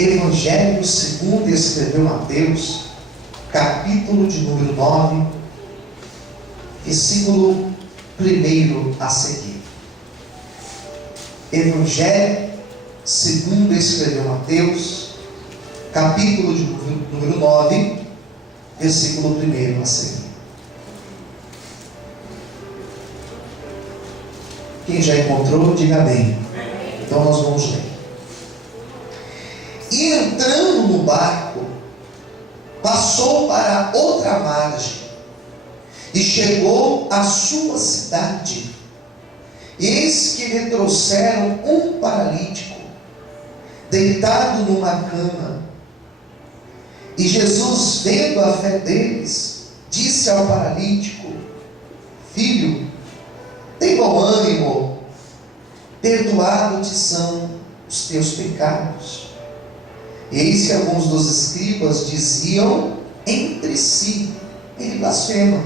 Evangelho segundo escreveu Mateus, capítulo de número 9, versículo 1 a seguir. Evangelho segundo escreveu Mateus, capítulo de número 9, versículo 1 a seguir. Quem já encontrou, diga amém. Então nós vamos ler. E entrando no barco, passou para outra margem e chegou à sua cidade. Eis que lhe trouxeram um paralítico, deitado numa cama. E Jesus, vendo a fé deles, disse ao paralítico: Filho, tem bom ânimo, perdoados te são os teus pecados. Eis que alguns dos escribas diziam entre si: ele blasfema.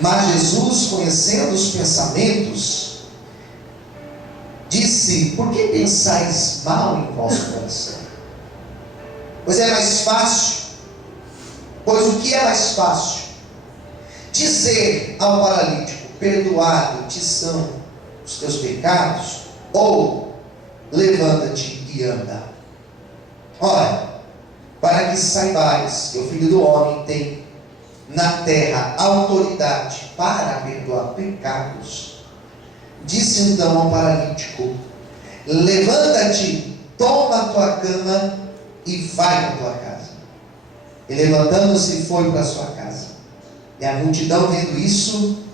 Mas Jesus, conhecendo os pensamentos, disse: por que pensais mal em vosso coração? Pois o que é mais fácil? Dizer ao paralítico: perdoado te são os teus pecados, ou levanta-te e anda. Ora, para que saibais que o Filho do Homem tem na terra autoridade para perdoar pecados, disse então ao paralítico: levanta-te, toma a tua cama e vai para a tua casa. E levantando-se foi para a sua casa. E a multidão, vendo isso,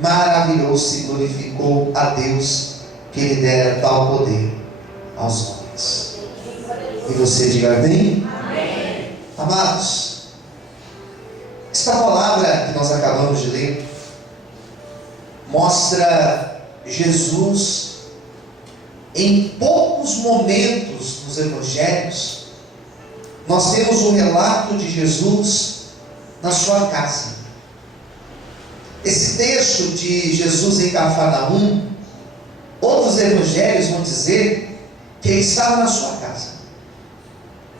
maravilhou-se e glorificou a Deus que lhe dera tal poder aos homens. E você diga amém? Amém. Amados, esta palavra que nós acabamos de ler mostra Jesus em poucos momentos nos evangelhos. Nós temos o relato de Jesus na sua casa. Esse texto de Jesus em Cafarnaum, outros evangelhos vão dizer que ele estava na sua casa.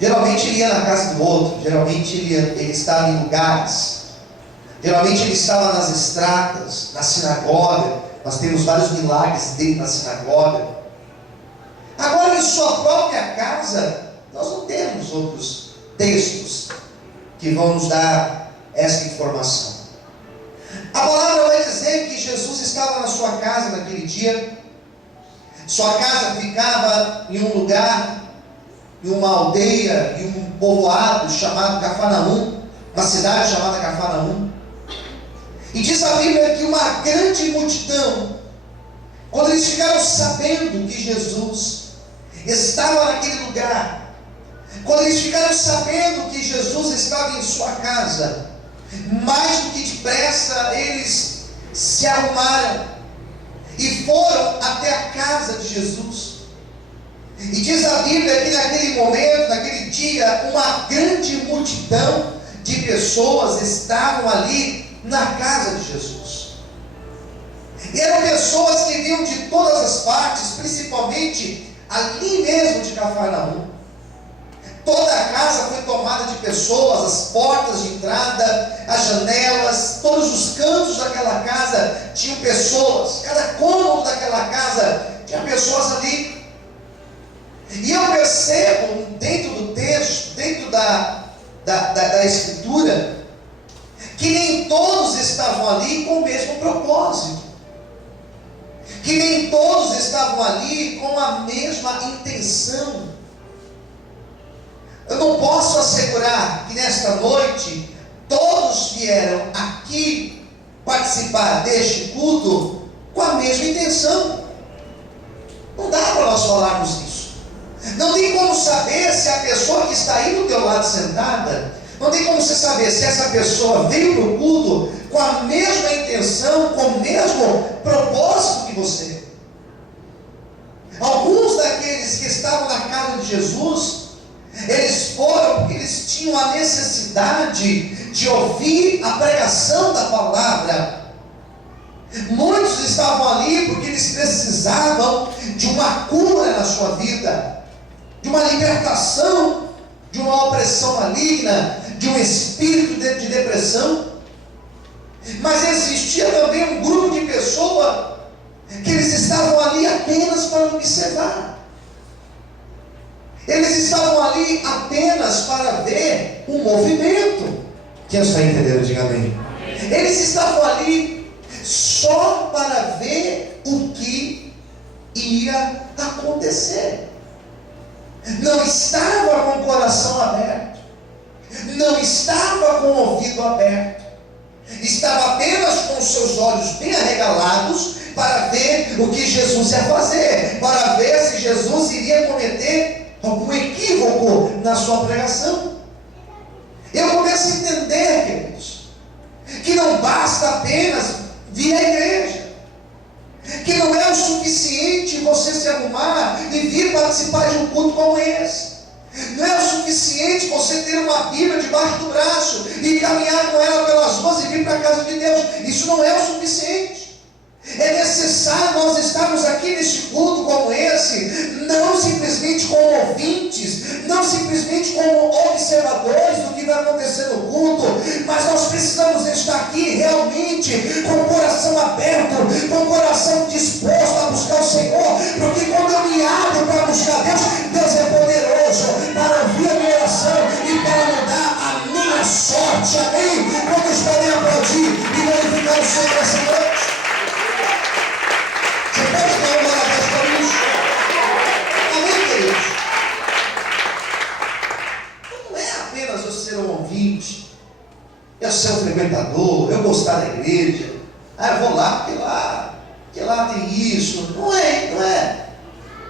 Geralmente ele ia na casa do outro, geralmente ele estava em lugares, geralmente ele estava nas estradas, na sinagoga. Nós temos vários milagres dele na sinagoga. Agora, em sua própria casa, nós não temos outros textos que vão nos dar essa informação. A palavra vai dizer que Jesus estava na sua casa naquele dia. Sua casa ficava em um lugar, em uma aldeia, em um povoado chamado Cafarnaum, uma cidade chamada Cafarnaum. E diz a Bíblia que uma grande multidão, quando eles ficaram sabendo que Jesus estava naquele lugar, quando eles ficaram sabendo que Jesus estava em sua casa, mais do que depressa eles se arrumaram e foram até a casa de Jesus. E diz a Bíblia que naquele momento, naquele dia, uma grande multidão de pessoas estavam ali na casa de Jesus. E eram pessoas que vinham de todas as partes, principalmente ali mesmo de Cafarnaum. Toda a casa foi tomada de pessoas, as portas de entrada, as janelas, todos os cantos daquela casa tinham pessoas, cada cômodo daquela casa tinha pessoas ali. E eu percebo dentro do texto, dentro da escritura, que nem todos estavam ali com o mesmo propósito, que nem todos estavam ali com a mesma intenção. Eu não posso assegurar que nesta noite todos vieram aqui participar deste culto com a mesma intenção. Não dá para nós falarmos isso. Não tem como saber se a pessoa que está aí do teu lado sentada, não tem como você saber se essa pessoa veio para o culto com a mesma intenção, com o mesmo propósito que você. Alguns daqueles que estavam na casa de Jesus, eles foram porque eles tinham a necessidade de ouvir a pregação da palavra. Muitos estavam ali porque eles precisavam de uma cura na sua vida, de uma libertação opressão maligna, de um espírito de depressão. Mas existia também um grupo de pessoas que eles estavam ali apenas para observar. Eles estavam ali apenas para ver o movimento. Quem está entendendo, diga amém. Eles estavam ali só para ver o que ia acontecer. Não estava com o coração aberto, não estava com o ouvido aberto, estava apenas com os seus olhos bem arregalados para ver o que Jesus ia fazer, para ver se Jesus iria cometer algum equívoco na sua pregação. Eu começo a entender, queridos, que não basta apenas vir à igreja, que não é o suficiente você se arrumar e vir participar de um culto como esse. Não é o suficiente você ter uma Bíblia debaixo do braço e caminhar com ela pelas ruas e vir para a casa de Deus. Isso não é o suficiente. É necessário nós estarmos aqui neste culto como esse, não simplesmente como ouvintes, não simplesmente como observadores do que vai acontecer no culto, mas nós precisamos estar aqui realmente com o coração aberto, com o coração disposto a buscar o Senhor, porque quando eu me abro para buscar Deus, Deus é poderoso para ouvir a minha oração e para mudar a minha sorte. Amém? Quando podem aplaudir e glorificar o Senhor essa noite? Você pode dar uma oração para isso? Amém, queridos? Não é apenas eu ser um ouvinte, eu ser um frequentador, eu gostar da igreja, eu vou lá porque lá tem isso. Não é.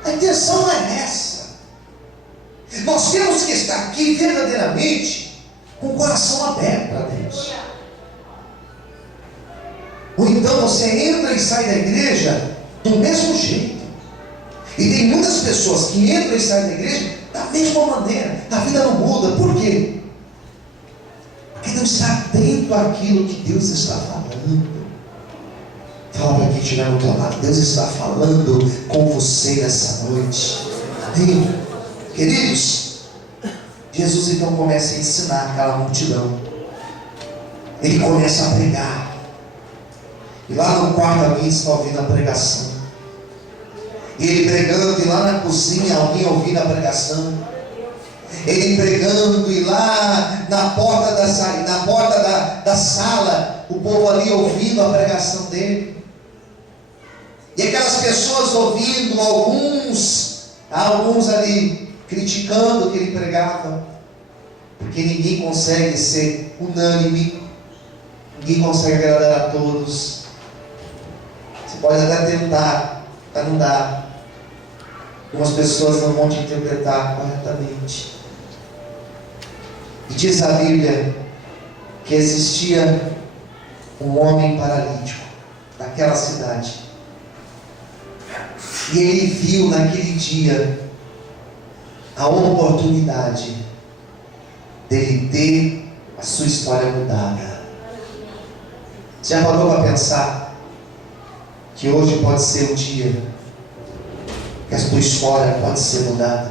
A intenção não é essa. Nós temos que estar aqui verdadeiramente com o coração aberto para Deus. Ou então você entra e sai da igreja do mesmo jeito. E tem muitas pessoas que entram e saem da igreja da mesma maneira. A vida não muda. Por quê? Porque não está atento àquilo que Deus está falando. Fala para quem estiver no teu lado. Deus está falando com você nessa noite. Amém? Queridos, Jesus então começa a ensinar aquela multidão. Ele começa a pregar. E lá no quarto alguém está ouvindo a pregação. E ele pregando, e lá na cozinha alguém ouvindo a pregação. Ele pregando, e lá na porta da sala, o povo ali ouvindo a pregação dele. E aquelas pessoas ouvindo, alguns ali criticando o que ele pregava. Porque ninguém consegue ser unânime, ninguém consegue agradar a todos. Você pode até tentar, mas não dá. Algumas pessoas não vão te interpretar corretamente. E diz a Bíblia que existia um homem paralítico naquela cidade. E ele viu naquele dia a oportunidade dele ter a sua história mudada. Já parou para pensar que hoje pode ser o dia que a sua história pode ser mudada?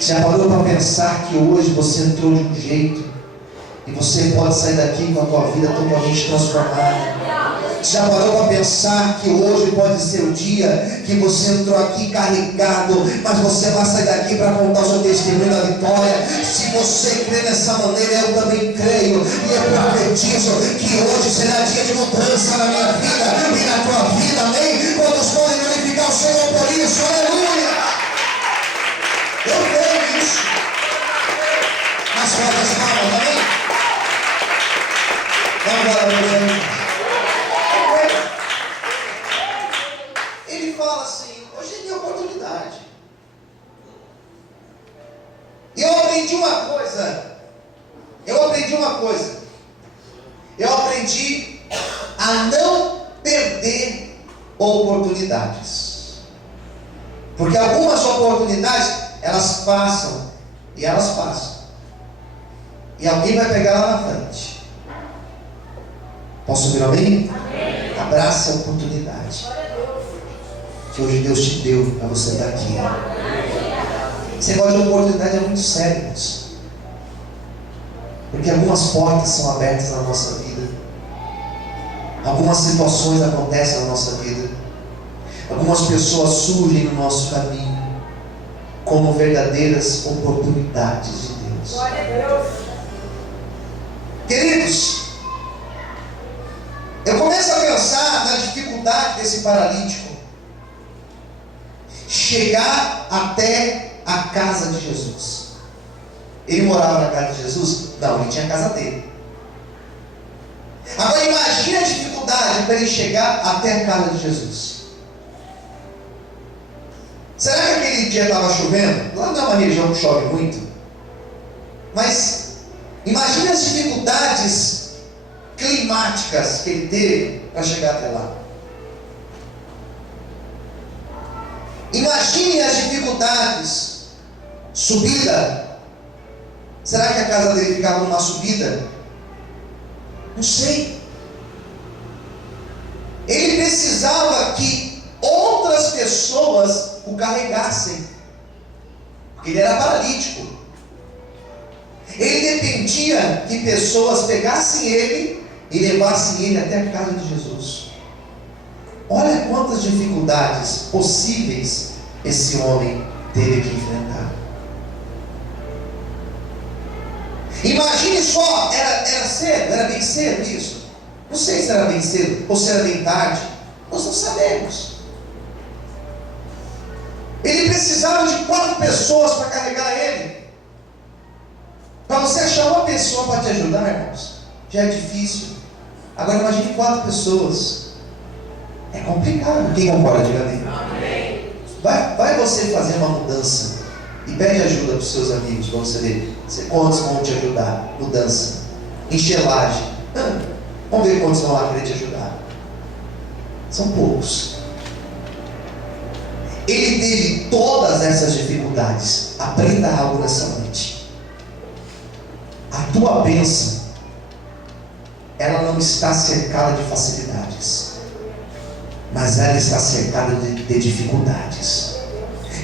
Já parou para pensar que hoje você entrou de um jeito e você pode sair daqui com a tua vida totalmente transformada? Já parou para pensar que hoje pode ser o dia que você entrou aqui carregado, mas você vai sair daqui para contar o seu testemunho da vitória? Se você crê nessa maneira, eu também creio, e eu profetizo que hoje será dia de mudança na minha vida e na tua vida, amém? Quantos podem glorificar o Senhor por isso? Aleluia! Eu creio nisso. Nas fortes palmas, amém? Vamos lá, meu. Ele fala assim: hoje é minha oportunidade. E eu aprendi uma coisa. Eu aprendi a não perder oportunidades. Porque algumas oportunidades, elas passam. E alguém vai pegar lá na frente. Posso ouvir amém? Amém. Abraça a oportunidade que hoje Deus te deu para você estar aqui. Esse negócio de oportunidade é muito sério, irmãos. Porque algumas portas são abertas na nossa vida. Algumas situações acontecem na nossa vida. Algumas pessoas surgem no nosso caminho como verdadeiras oportunidades de Deus. Glória a Deus. Queridos, eu começo a pensar na dificuldade desse paralítico chegar até a casa de Jesus. Ele morava na casa de Jesus? Não, ele tinha a casa dele. Agora imagine a dificuldade para ele chegar até a casa de Jesus. Será que aquele dia estava chovendo? Lá não é uma região que chove muito. Mas imagine as dificuldades climáticas que ele teve para chegar até lá. Imagine as dificuldades. Subida. Será que a casa dele ficava numa subida? Não sei. Ele precisava que outras pessoas o carregassem, porque ele era paralítico. Ele dependia que pessoas pegassem ele e levassem ele até a casa de Jesus. Olha quantas dificuldades possíveis esse homem teve que enfrentar. Imagine só, era cedo, era bem cedo isso. Não sei se era bem cedo ou se era bem tarde. Nós não sabemos. Ele precisava de 4 pessoas para carregar ele. Para você achar uma pessoa para te ajudar, irmãos, já é difícil. Agora imagine 4 pessoas. É complicado. Quem concorda? Diga amém. Vai você fazer uma mudança e pede ajuda para os seus amigos, para você ver quantos vão te ajudar. Mudança, enxelagem. Vamos ver quantos vão lá querer te ajudar. São poucos. Ele teve todas essas dificuldades. Aprenda algo nessa noite. A tua bênção, ela não está cercada de facilidades, mas ela está cercada de dificuldades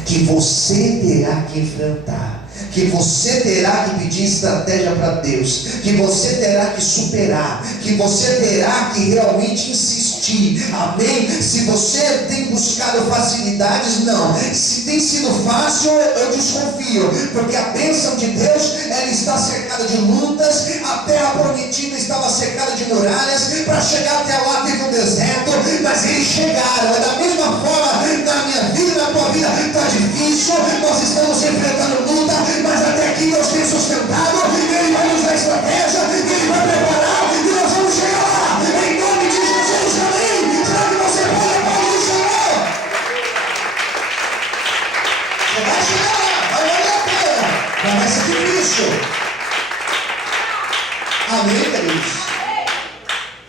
que você terá que enfrentar, que você terá que pedir estratégia para Deus, que você terá que superar, que você terá que realmente insistir. Amém? Se você tem buscado facilidades, não. Se tem sido fácil, eu desconfio, porque a bênção de Deus, ela está cercada de lutas. A terra prometida estava cercada de muralhas. Para chegar até lá teve um deserto, mas eles chegaram. É da mesma forma na minha vida e na tua vida. Está difícil, nós estamos enfrentando luta, mas até aqui Deus tem sustentado. Ele vai nos dar estratégia, Ele vai preparar e nós vamos chegar lá, em nome de Jesus. Amém? Será que você pode Paulo do Senhor? Você vai chegar lá, vai valer a pena, mas vai ser difícil. Amém, queridos?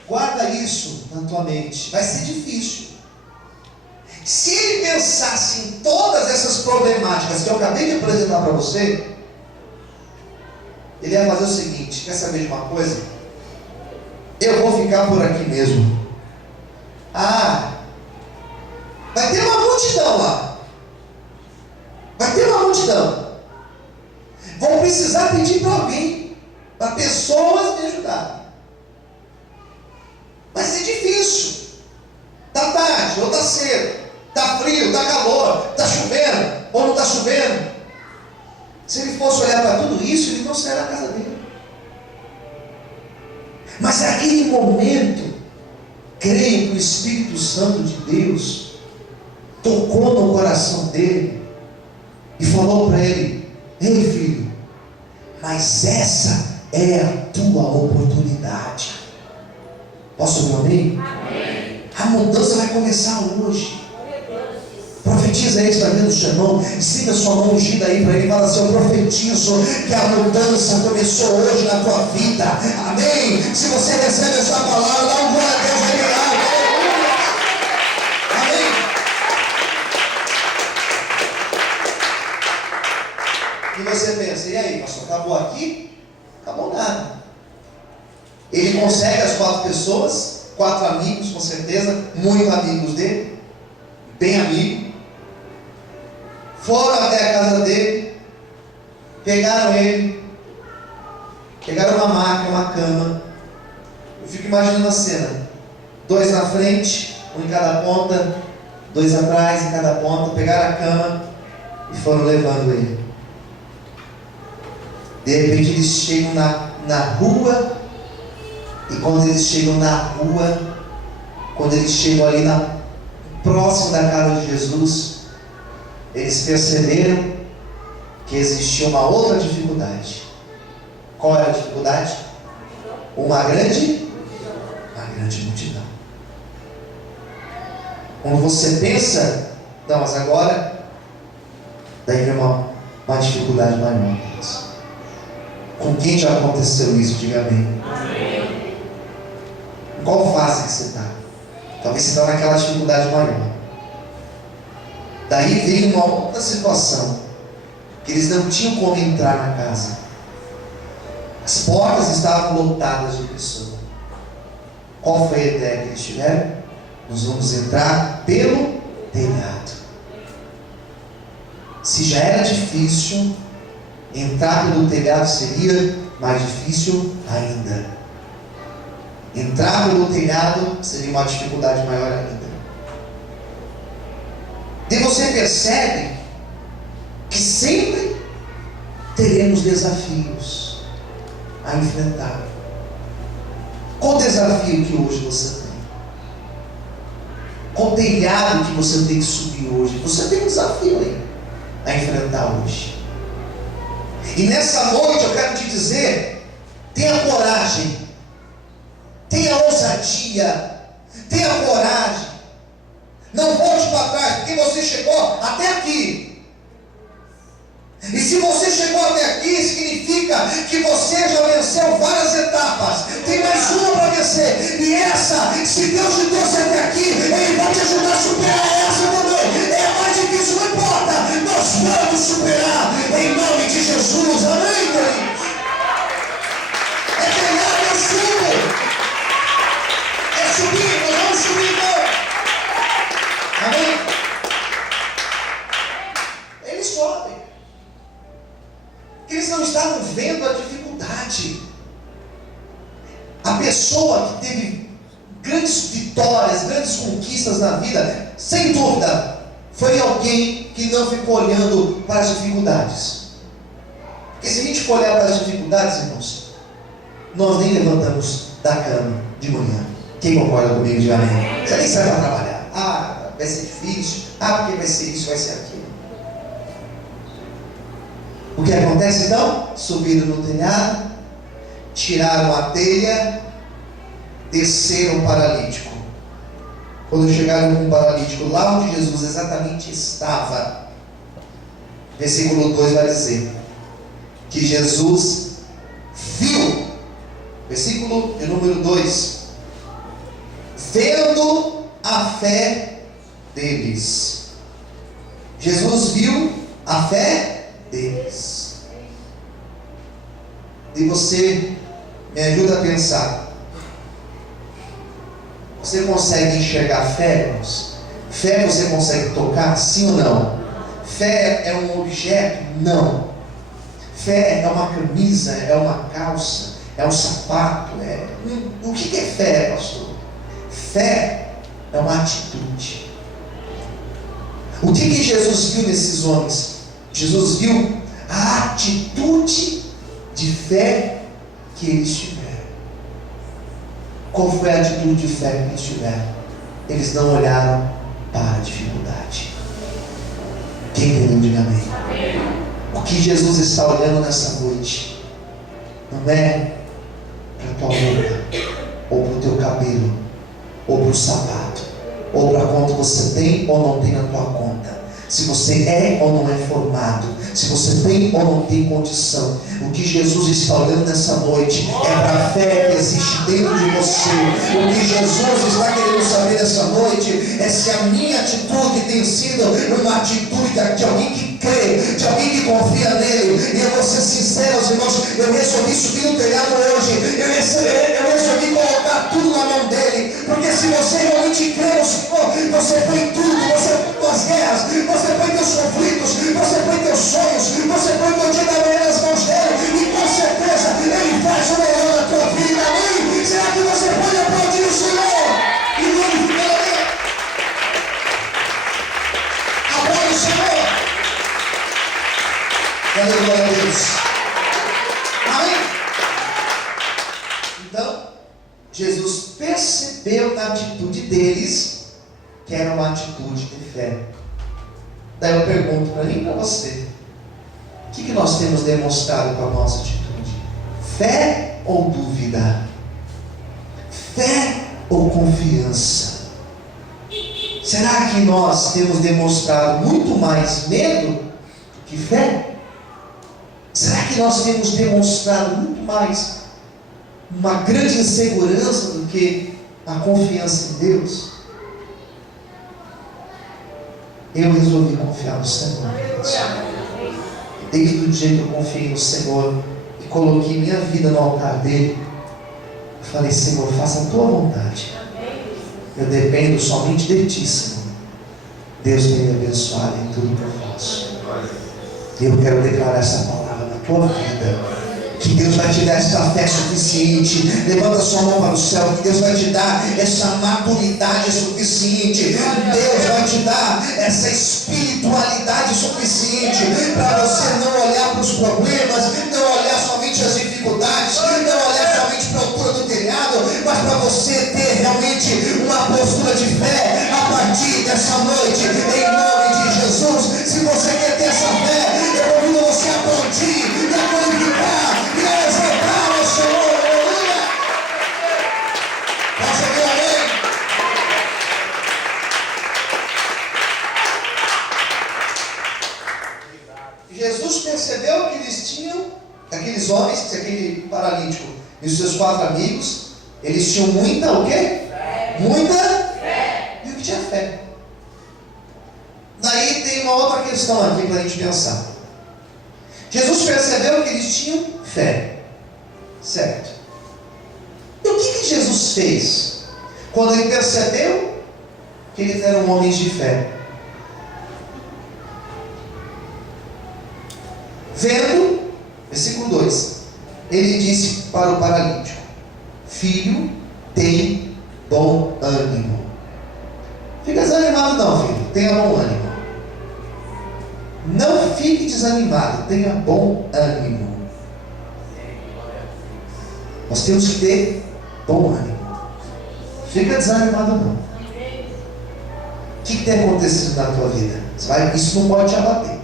Guarda isso na tua mente, vai ser difícil. Se ele pensasse em todas essas problemáticas que eu acabei de apresentar para você, ele ia fazer o seguinte: quer saber de uma coisa? Eu vou ficar por aqui mesmo. Vai ter uma multidão lá. Vai ter uma multidão. Vou precisar pedir para alguém, para pessoas me ajudarem. Vai ser difícil. Está tarde ou está cedo. Está frio, está calor, está chovendo ou não está chovendo. Se ele fosse olhar para tudo isso, ele não sairia da casa dele. Mas naquele momento, creio que o Espírito Santo de Deus tocou no coração dele e falou para ele: ei filho, mas essa é a tua oportunidade. Posso ouvir um amém? Amém. A mudança vai começar hoje. Profetiza isso na vida do seu irmão. Siga sua mão ungida aí para ele. Fala assim: eu profetizo que a mudança começou hoje na tua vida. Amém? Se você recebe essa palavra, dá um glória a Deus aí. Amém? E você pensa: e aí, pastor, acabou aqui? Acabou nada. Ele consegue as 4 pessoas, 4 amigos, com certeza, muito amigos dele, bem amigos. Foram até a casa dele, pegaram ele, pegaram uma maca, uma cama. Eu fico imaginando a cena: 2 na frente, um em cada ponta, 2 atrás em cada ponta, pegaram a cama e foram levando ele. De repente eles chegam na rua, e quando eles chegam na rua, quando eles chegam ali próximo da casa de Jesus, eles perceberam que existia uma outra dificuldade. Qual era a dificuldade? Uma grande multidão. Quando você pensa, não, mas agora, daí vem uma dificuldade maior. Com quem já aconteceu isso? Diga amém. Em qual fase que você está? Talvez você está naquela dificuldade maior. Daí veio uma outra situação, que eles não tinham como entrar na casa. As portas estavam lotadas de pessoas. Qual foi a ideia que eles tiveram? Nós vamos entrar pelo telhado. Se já era difícil, entrar pelo telhado seria mais difícil ainda. Entrar pelo telhado seria uma dificuldade maior ainda. E você percebe que sempre teremos desafios a enfrentar. Qual o desafio que hoje você tem? Qual o telhado que você tem que subir hoje? Você tem um desafio aí a enfrentar hoje. E nessa noite eu quero te dizer: tenha coragem, tenha ousadia, tenha coragem. Não volte para trás, porque você chegou até aqui. E se você chegou até aqui, significa que você já venceu várias etapas. Tem mais uma para vencer. E essa, se Deus te trouxe até aqui, Ele vai te ajudar a superar essa também. É mais difícil, não importa. Nós vamos superar em nome de Jesus. Amém, queridos? É pegar meu subo. É subir, nós vamos subir, não. Amém? Eles sobem. Eles não estavam vendo a dificuldade. A pessoa que teve grandes vitórias, grandes conquistas na vida, sem dúvida, foi alguém que não ficou olhando para as dificuldades. Porque se a gente for olhar para as dificuldades, irmãos, nós nem levantamos da cama de manhã. Quem concorda comigo de amém? Você nem sai para trabalhar. Vai ser difícil. Porque vai ser isso, vai ser aquilo. O que acontece então? Subiram no telhado, tiraram a telha, desceram o paralítico. Quando chegaram com o paralítico lá onde Jesus exatamente estava, versículo 2 vai dizer que Jesus viu, versículo de número 2, vendo a fé deles. Jesus viu a fé deles. E você me ajuda a pensar. Você consegue enxergar fé, irmãos? Fé você consegue tocar? Sim ou não? Fé é um objeto? Não. Fé é uma camisa, é uma calça, é um sapato. O que é fé, pastor? Fé é uma atitude. O que Jesus viu nesses homens? Jesus viu a atitude de fé que eles tiveram. Qual foi a atitude de fé que eles tiveram? Eles não olharam para a dificuldade. Quem entendeu, diga amém. O que Jesus está olhando nessa noite não é para a tua roupa, ou para o teu cabelo, ou para o sapato, ou para quanto você tem ou não tem na tua conta. Se você é ou não é formado, se você tem ou não tem condição. O que Jesus está olhando nessa noite é para a fé que existe dentro de você. O que Jesus está querendo saber nessa noite é se a minha atitude tem sido uma atitude de alguém que crê, de alguém que confia nele. E eu vou ser sincero, irmãos, eu resolvi subir no telhado hoje, eu resolvi colocar tudo na mão dele, porque se você realmente crê no Senhor, você põe tudo, você põe tuas guerras, você põe teus conflitos, você põe teus sonhos, você põe teu dia da manhã nas mãos Aleluia a Deus. Amém? Então, Jesus percebeu na atitude deles que era uma atitude de fé. Daí eu pergunto para mim e para você: o que nós temos demonstrado com a nossa atitude? Fé ou dúvida? Fé ou confiança? Será que nós temos demonstrado muito mais medo do que fé? Será que nós temos demonstrado muito mais uma grande insegurança do que a confiança em Deus? Eu resolvi confiar no Senhor. Desde o dia que eu confiei no Senhor e coloquei minha vida no altar dele, eu falei: Senhor, faça a tua vontade. Eu dependo somente de ti, Senhor. Deus tem me abençoado em tudo que eu faço. Eu quero declarar essa palavra na tua vida, que Deus vai te dar essa fé suficiente. Levanta sua mão para o céu, que Deus vai te dar essa maturidade suficiente. Deus vai te dar essa espiritualidade suficiente para você não olhar para os problemas, não olhar somente as dificuldades, não olhar somente para a altura do telhado, mas para você ter realmente uma postura de fé a partir dessa noite, em nome de Jesus. Se você quer ter essa fé, eu convido você a aplaudir e a glorificar e a exaltar o Senhor. Aleluia! Posso ouvir amém? Jesus percebeu que eles tinham, aqueles homens, aquele paralítico e os seus 4 amigos, eles tinham muita o quê? Fé. Muita fé. E o que tinha fé? Daí tem uma outra questão aqui para a gente pensar. Jesus percebeu que eles tinham fé, certo? E o que Jesus fez quando ele percebeu que eles eram homens de fé? Vendo, versículo 2, ele disse para o paralítico: filho, tem bom ânimo. Fica desanimado não, filho, tenha bom ânimo. Não fique desanimado, tenha bom ânimo. Nós temos que ter bom ânimo. Fica desanimado não. O que tem acontecido na tua vida? Isso não pode te abater.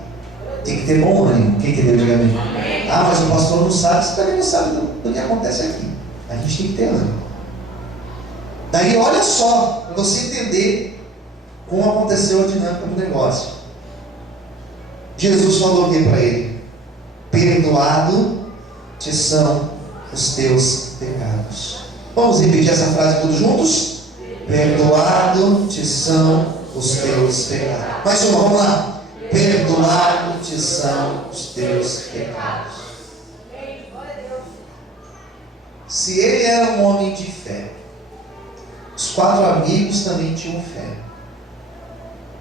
Tem que ter bom ânimo. Quem entendeu, diga amém. Ah, mas o pastor não sabe. Você também não sabe do que acontece aqui. A gente tem que ter ânimo. Daí olha só, para você entender como aconteceu a dinâmica do negócio. Jesus falou o que para ele? Perdoado te são os teus pecados. Vamos repetir essa frase todos juntos? Perdoado te são os teus pecados. Mais uma, vamos lá. Perdoado te são os teus pecados. Se ele era um homem de fé, os 4 amigos também tinham fé.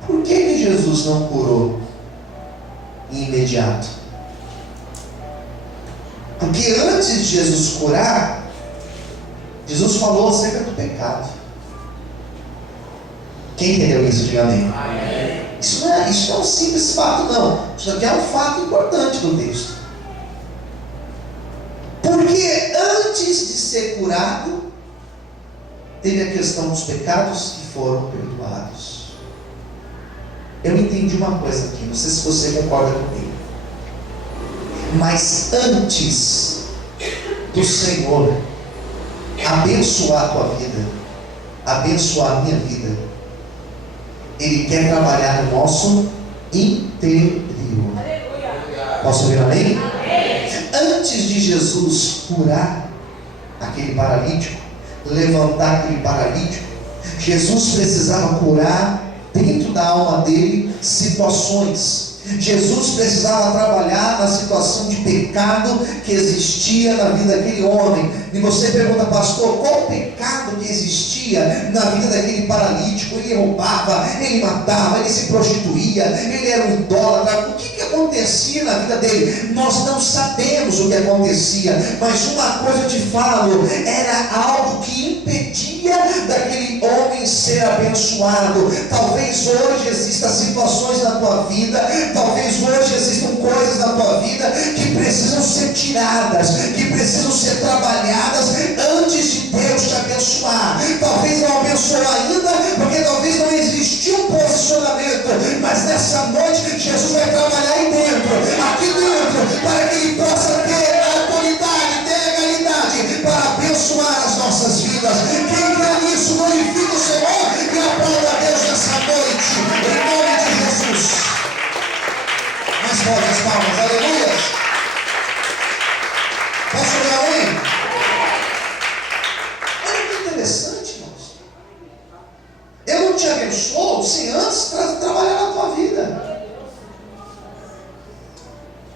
Por que Jesus não curou imediato? Porque antes de Jesus curar, Jesus falou acerca do pecado. Quem entendeu isso? Diga amém. Isso não é um simples fato, não. Isso aqui é um fato importante do texto. Porque antes de ser curado, teve a questão dos pecados que foram perdoados. Eu entendi uma coisa aqui, não sei se você concorda comigo. Mas antes do Senhor abençoar a tua vida, abençoar a minha vida, Ele quer trabalhar no nosso interior. Posso ouvir amém? Antes de Jesus curar aquele paralítico, levantar aquele paralítico, Jesus precisava curar dentro da alma dele situações. Jesus precisava trabalhar na situação de pecado que existia na vida daquele homem. E você pergunta, pastor, qual o pecado que existia na vida daquele paralítico? Ele roubava, ele matava, ele se prostituía, ele era um idólatra. O que acontecia na vida dele? Nós não sabemos o que acontecia, mas uma coisa eu te falo, era algo que impedia daquele homem ser abençoado. Talvez hoje existam situações na tua vida, talvez hoje existam coisas na tua vida tiradas, que precisam ser trabalhadas antes de Deus te abençoar. Talvez não abençoou ainda, porque talvez não existiu um posicionamento, mas nessa noite Jesus vai trabalhar aí dentro, aqui dentro, para que Ele possa ter autoridade, ter legalidade para abençoar as nossas vidas. Quem crê nisso, glorifica o Senhor e aplauda a Deus nessa noite, em nome de Jesus. Mais forte as palmas, aleluia. Posso ver amém? Olha que interessante, irmãos. Eu não te abençoo sem antes trabalhar na tua vida.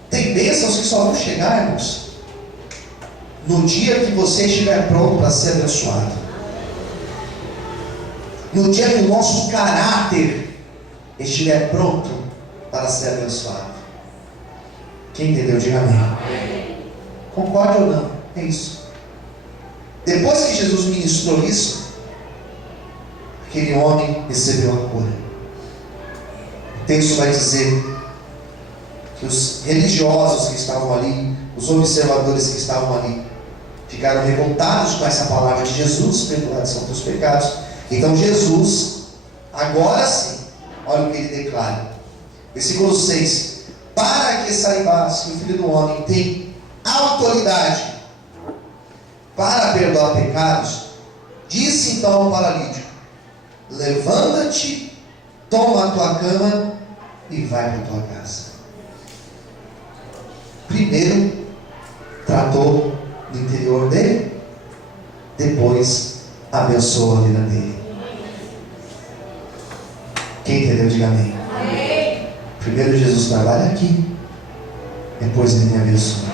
Tem bênçãos que só vão chegar, irmãos, no dia que você estiver pronto para ser abençoado. No dia que o nosso caráter estiver pronto para ser abençoado. Quem entendeu, diga amém. Concorde ou não? É isso. Depois que Jesus ministrou isso, aquele homem recebeu a cura. O texto vai dizer que os religiosos que estavam ali, os observadores que estavam ali, ficaram revoltados com essa palavra de Jesus: perdoados são teus pecados. Então Jesus, agora sim, olha o que ele declara. Versículo 6: para que saibas que o Filho do Homem tem autoridade para perdoar pecados, disse então ao paralítico: levanta-te, toma a tua cama e vai para a tua casa. Primeiro tratou do interior dele, depois abençoou a vida dele. Quem entendeu, diga amém. Primeiro Jesus trabalha aqui, depois Ele me abençoa.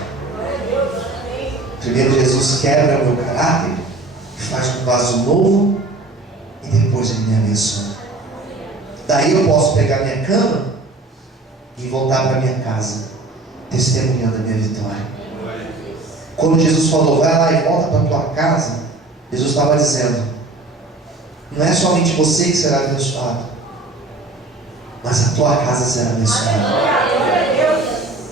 Primeiro Jesus quebra o meu caráter, faz um vaso novo, e depois Ele me abençoa. Daí eu posso pegar minha cama e voltar para minha casa, testemunhando a minha vitória. Quando Jesus falou: vai lá e volta para a tua casa, Jesus estava dizendo: não é somente você que será abençoado, mas a tua casa será abençoada.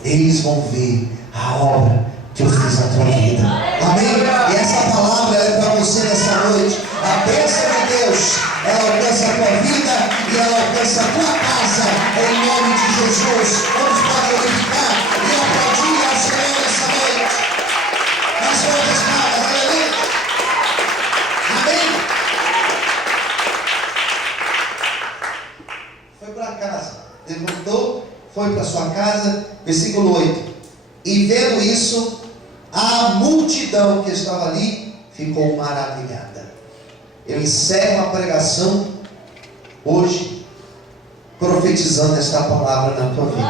Eles vão ver a obra que eu fiz na tua vida. Amém? E essa palavra é para você nessa noite. A bênção de Deus, ela alcança a tua vida e ela alcança a tua casa, em nome de Jesus. Vamos para glorificar e aplaudir ao Senhor nessa noite. Nas suas palmas, aleluia. Amém? Foi para casa, levantou, foi para sua casa. Versículo 8: e vendo isso, a multidão que estava ali ficou maravilhada. Eu encerro a pregação hoje profetizando esta palavra na tua vida,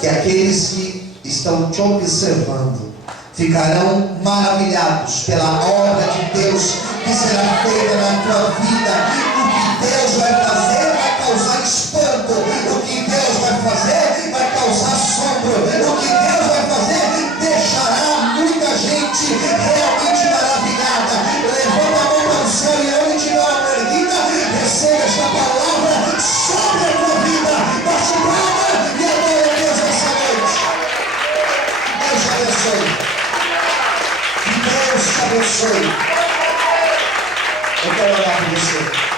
que aqueles que estão te observando ficarão maravilhados pela obra de Deus que será feita na tua vida. O que Deus vai fazer vai causar espanto, o que Deus vai fazer vai causar assombro, o que Deus vai fazer deixará muita gente realmente maravilhada. Levanta a mão para o céu e onde tiver uma erguida, receba esta palavra sobre a tua vida. Bate palma e adora a Deus nessa noite. Deus te abençoe. Que Deus te abençoe. Eu quero orar por você.